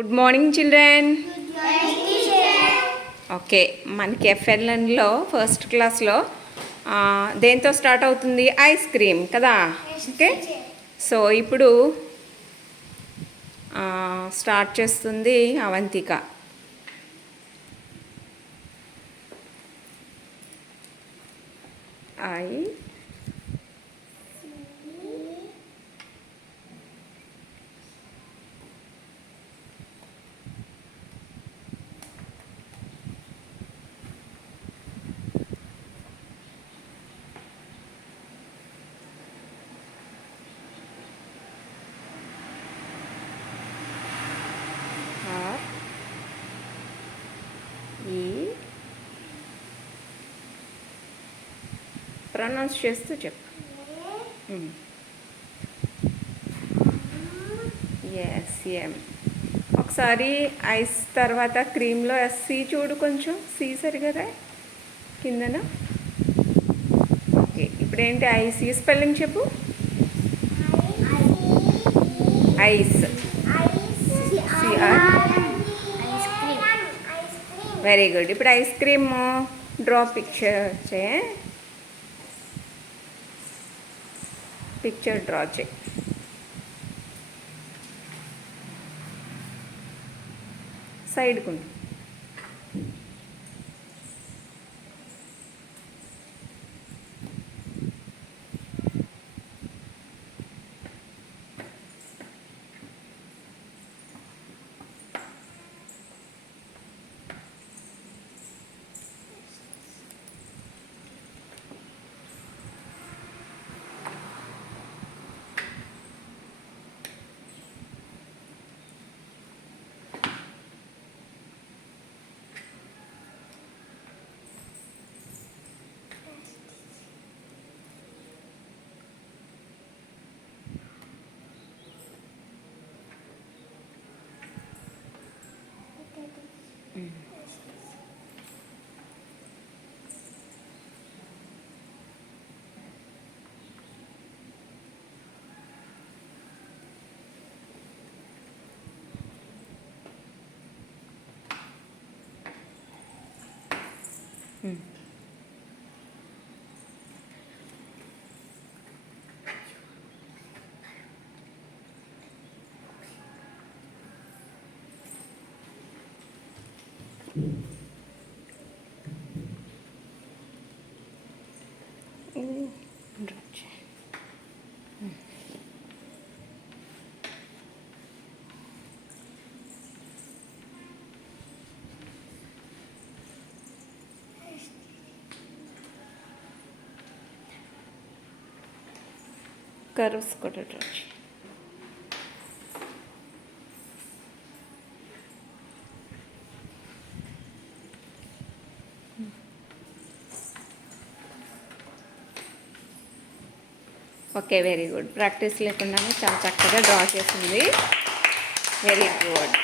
Good morning children. Okay, మనకి ఎఫ్ఎల్ఎన్లో ఫస్ట్ క్లాస్లో దేంతో స్టార్ట్ అవుతుంది? ఐస్ క్రీమ్ కదా. ఓకే, సో ఇప్పుడు స్టార్ట్ చేస్తుంది అవంతిక. ఐ ప్రొనౌన్స్ చేస్తూ చెప్పు. ఎస్ఎం. ఒకసారి ఐస్ తర్వాత క్రీమ్లో సి చూడు, కొంచెం సి సరిగా కిందన. ఓకే, ఇప్పుడు ఏంటి ఐస్ స్పెల్లింగ్ చెప్పు. Ice, very good. ఇప్పుడు ice cream draw picture draw చేయి. సైడ్కు కర్వ్స్ కూడా డ్రా చేయి. Okay, very good. ప్రాక్టీస్ లేకుండానే చాలా చక్కగా డ్రా చేసింది. Very good.